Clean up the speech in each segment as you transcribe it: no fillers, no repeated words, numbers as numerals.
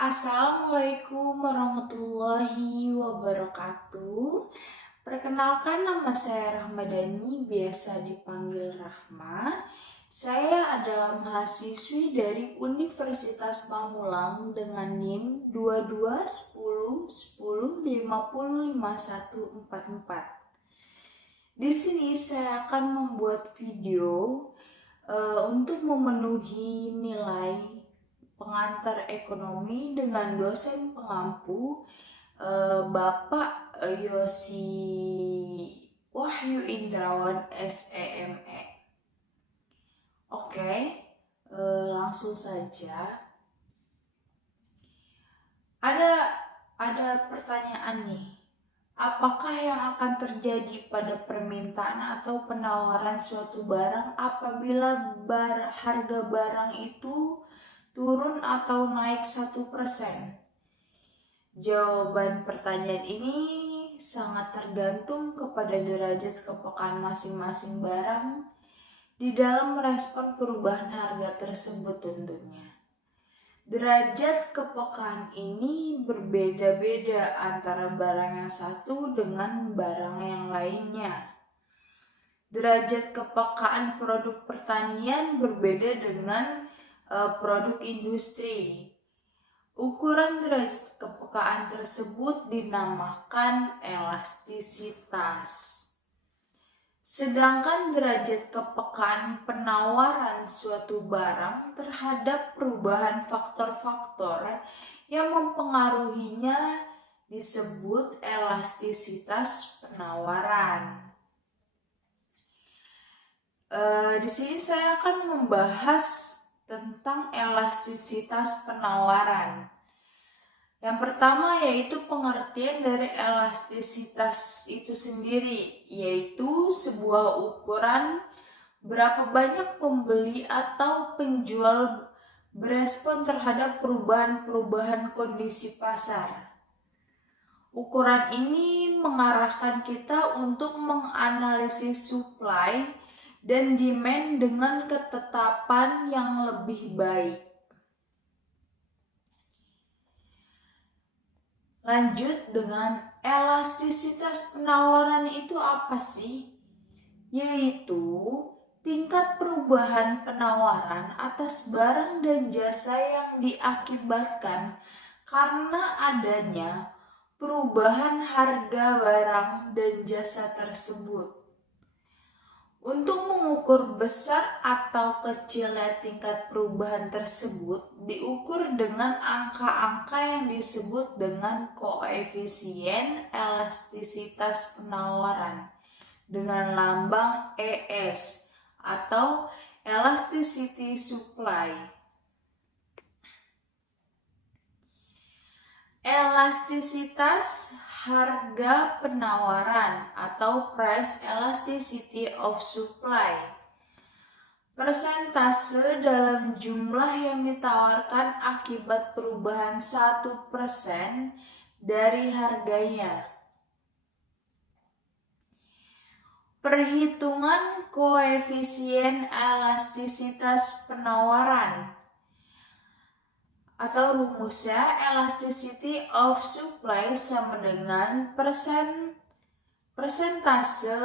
Assalamualaikum warahmatullahi wabarakatuh. Perkenalkan, nama saya Rahmadani, biasa dipanggil Rahma. Saya adalah mahasiswi dari Universitas Pamulang dengan NIM 221010505144. Di sini saya akan membuat video untuk memenuhi nilai pengantar ekonomi dengan dosen pengampu Bapak Yosi Wahyu Indrawan SEME. Oke, langsung saja. Ada pertanyaan nih. Apakah yang akan terjadi pada permintaan atau penawaran suatu barang apabila harga barang itu turun atau naik 1%? Jawaban pertanyaan ini sangat tergantung kepada derajat kepekaan masing-masing barang di dalam merespon perubahan harga tersebut tentunya. Derajat kepekaan ini berbeda-beda antara barang yang satu dengan barang yang lainnya. Derajat kepekaan produk pertanian berbeda dengan produk industri. Ukuran derajat kepekaan tersebut dinamakan elastisitas. Sedangkan derajat kepekaan penawaran suatu barang terhadap perubahan faktor-faktor yang mempengaruhinya disebut elastisitas penawaran. Di sini saya akan membahas tentang elastisitas penawaran. Yang pertama yaitu pengertian dari elastisitas itu sendiri, yaitu sebuah ukuran berapa banyak pembeli atau penjual berespon terhadap perubahan-perubahan kondisi pasar. Ukuran ini mengarahkan kita untuk menganalisis supply dan demand dengan ketetapan yang lebih baik. Lanjut dengan elastisitas penawaran itu apa sih? Yaitu tingkat perubahan penawaran atas barang dan jasa yang diakibatkan karena adanya perubahan harga barang dan jasa tersebut. Untuk mengukur besar atau kecilnya tingkat perubahan tersebut diukur dengan angka-angka yang disebut dengan koefisien elastisitas penawaran dengan lambang ES atau elasticity supply. Elastisitas harga penawaran atau price elasticity of supply. Persentase dalam jumlah yang ditawarkan akibat perubahan 1% dari harganya. Perhitungan koefisien elastisitas penawaran atau rumusnya elasticity of supply sama dengan persentase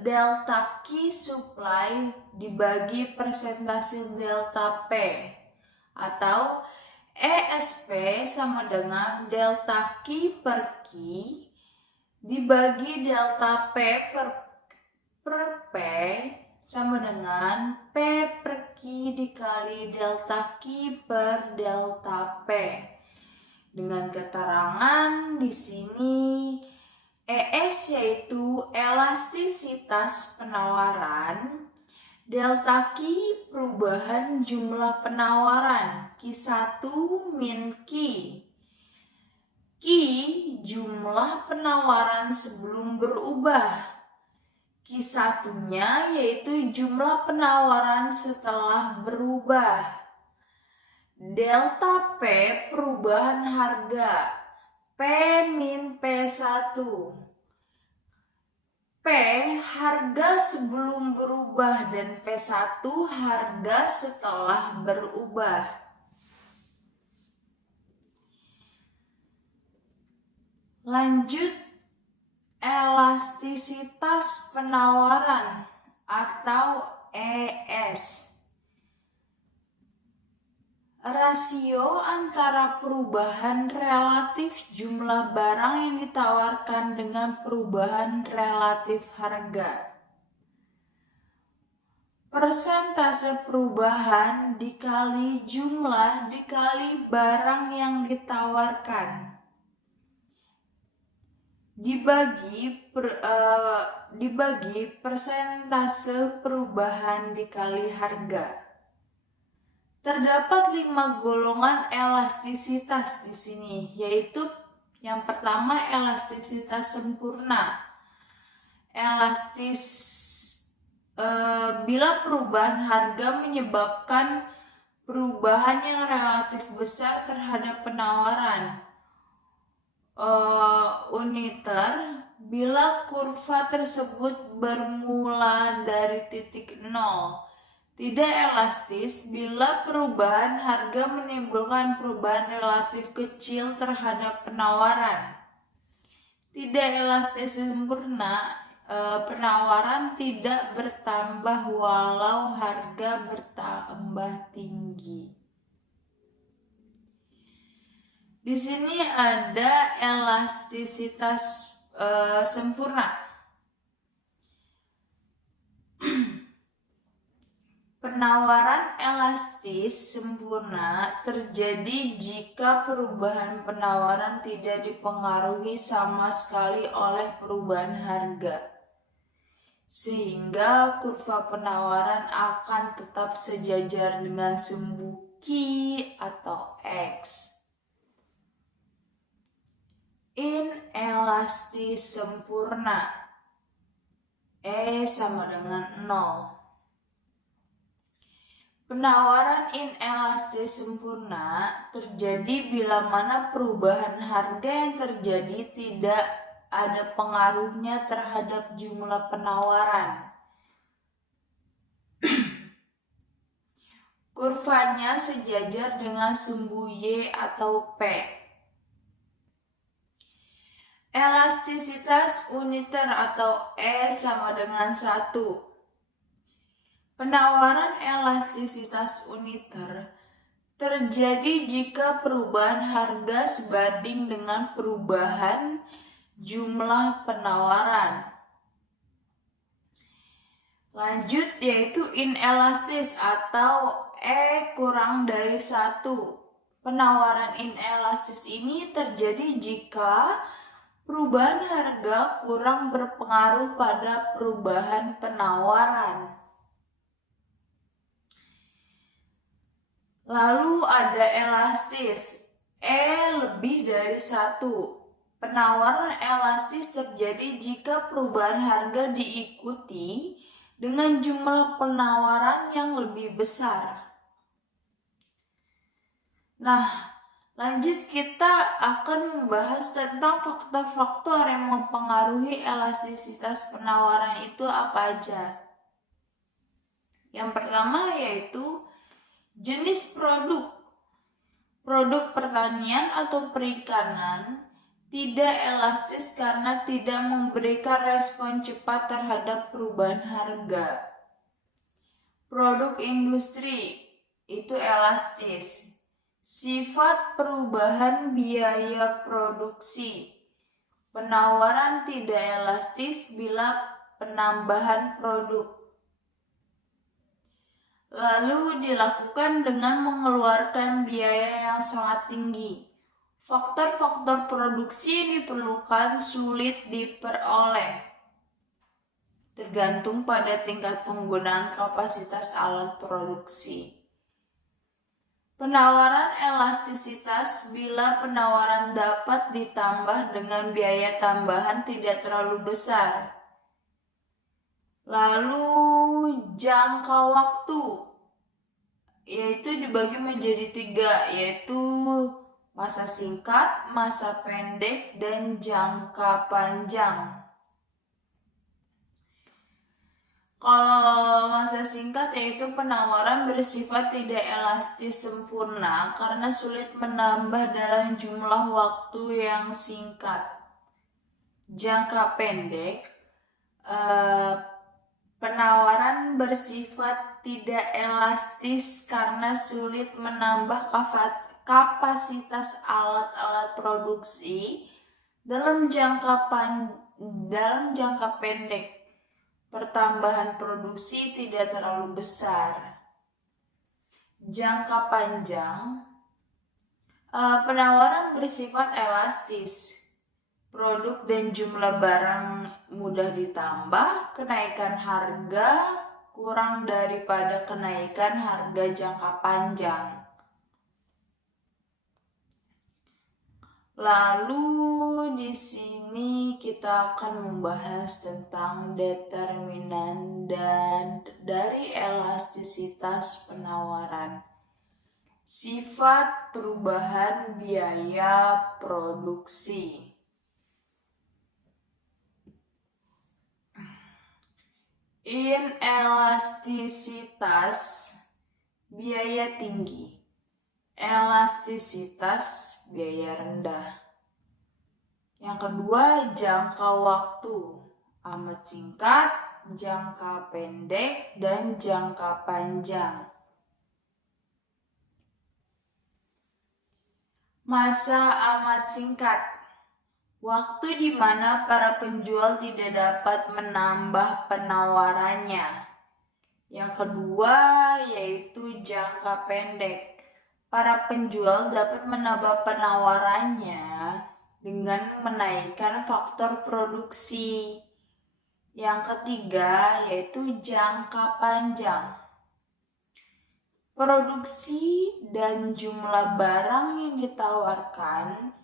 delta Q supply dibagi persentase delta P, atau ESP sama dengan delta Q per Q dibagi delta P per P sama dengan P per Q dikali delta Q per delta P. Dengan keterangan di sini ES yaitu elastisitas penawaran, delta Q perubahan jumlah penawaran Q1 min Q. Q jumlah penawaran sebelum berubah. Q1-nya yaitu jumlah penawaran setelah berubah. Delta P perubahan harga. P min P1. P harga sebelum berubah dan P1 harga setelah berubah. Lanjut, elastisitas penawaran atau ES. Rasio antara perubahan relatif jumlah barang yang ditawarkan dengan perubahan relatif harga. Persentase perubahan dikali jumlah dikali barang yang ditawarkan. Dibagi persentase perubahan dikali harga. Terdapat 5 golongan elastisitas di sini, yaitu yang pertama elastisitas sempurna. Bila perubahan harga menyebabkan perubahan yang relatif besar terhadap penawaran. Uniter, bila kurva tersebut bermula dari titik nol. Tidak elastis bila perubahan harga menimbulkan perubahan relatif kecil terhadap penawaran. Tidak elastis sempurna, penawaran tidak bertambah walau harga bertambah tinggi. Di sini ada elastisitas sempurna. Penawaran elastis sempurna terjadi jika perubahan penawaran tidak dipengaruhi sama sekali oleh perubahan harga, sehingga kurva penawaran akan tetap sejajar dengan sumbu Q atau X. Inelastis sempurna, E sama dengan 0. Penawaran inelastis sempurna terjadi bila mana perubahan harga yang terjadi tidak ada pengaruhnya terhadap jumlah penawaran. Kurvanya sejajar dengan sumbu Y atau P. Elastisitas uniter atau E sama dengan 1. Penawaran elastisitas uniter terjadi jika perubahan harga sebanding dengan perubahan jumlah penawaran. Lanjut, yaitu inelastis atau E kurang dari 1. Penawaran inelastis ini terjadi jika perubahan harga kurang berpengaruh pada perubahan penawaran. Lalu ada elastis, E lebih dari 1. Penawaran elastis terjadi jika perubahan harga diikuti dengan jumlah penawaran yang lebih besar. Nah, lanjut kita akan membahas tentang faktor-faktor yang mempengaruhi elastisitas penawaran itu apa aja. Yang pertama yaitu jenis produk. Produk pertanian atau perikanan tidak elastis karena tidak memberikan respon cepat terhadap perubahan harga. Produk industri itu elastis. Sifat perubahan biaya produksi. Penawaran tidak elastis bila penambahan produk lalu dilakukan dengan mengeluarkan biaya yang sangat tinggi. Faktor-faktor produksi yang diperlukan sulit diperoleh, tergantung pada tingkat penggunaan kapasitas alat produksi. Penawaran elastisitas bila penawaran dapat ditambah dengan biaya tambahan tidak terlalu besar. Lalu jangka waktu, yaitu dibagi menjadi 3, yaitu masa singkat, masa pendek, dan jangka panjang. Kalau masa singkat yaitu penawaran bersifat tidak elastis sempurna karena sulit menambah dalam jumlah waktu yang singkat. Jangka pendek, penawaran bersifat tidak elastis karena sulit menambah kapasitas alat-alat produksi dalam jangka pendek. Pertambahan produksi tidak terlalu besar. Jangka panjang, penawaran bersifat elastis. Produk dan jumlah barang mudah ditambah, kenaikan harga kurang daripada kenaikan harga jangka panjang. Lalu di sini kita akan membahas tentang determinan dan dari elastisitas penawaran. Sifat perubahan biaya produksi. Inelastisitas biaya tinggi. Elastisitas biaya rendah. Yang kedua, jangka waktu amat singkat, jangka pendek, dan jangka panjang. Masa amat singkat, waktu di mana para penjual tidak dapat menambah penawarannya. Yang kedua yaitu jangka pendek. Para penjual dapat menambah penawarannya dengan menaikkan faktor produksi. Yang ketiga yaitu jangka panjang. Produksi dan jumlah barang yang ditawarkan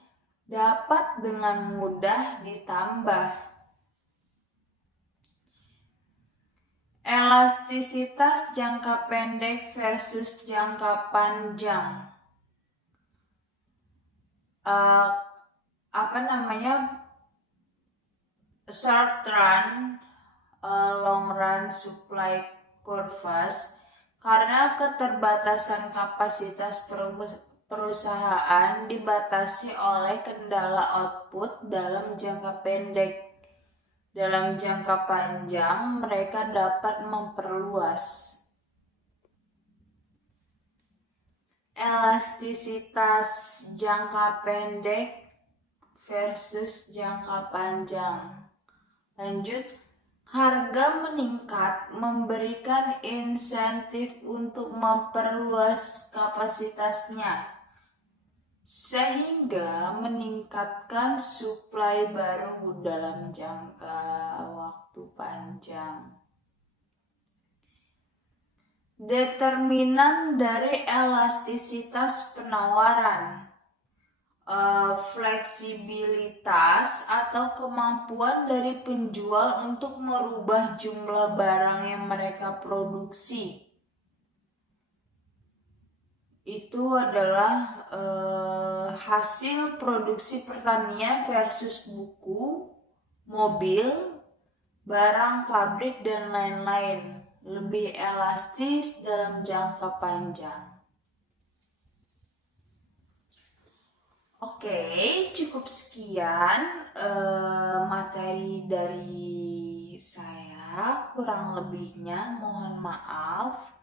dapat dengan mudah ditambah. Elastisitas jangka pendek versus jangka panjang. Short run, long run supply curves. Karena keterbatasan kapasitas perusahaan dibatasi oleh kendala output dalam jangka pendek. Dalam jangka panjang, mereka dapat memperluas. Elastisitas jangka pendek versus jangka panjang. Lanjut, harga meningkat memberikan insentif untuk memperluas kapasitasnya, sehingga meningkatkan suplai baru dalam jangka waktu panjang. Determinan dari elastisitas penawaran, fleksibilitas atau kemampuan dari penjual untuk merubah jumlah barang yang mereka produksi. Itu adalah hasil produksi pertanian versus buku, mobil, barang pabrik, dan lain-lain. Lebih elastis dalam jangka panjang. Oke, cukup sekian materi dari saya. Kurang lebihnya mohon maaf.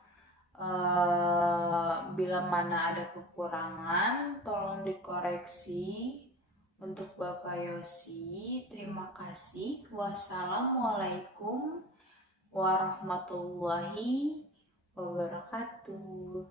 Bila mana ada kekurangan tolong dikoreksi. Untuk Bapak Yosi, terima kasih. Wassalamualaikum warahmatullahi wabarakatuh.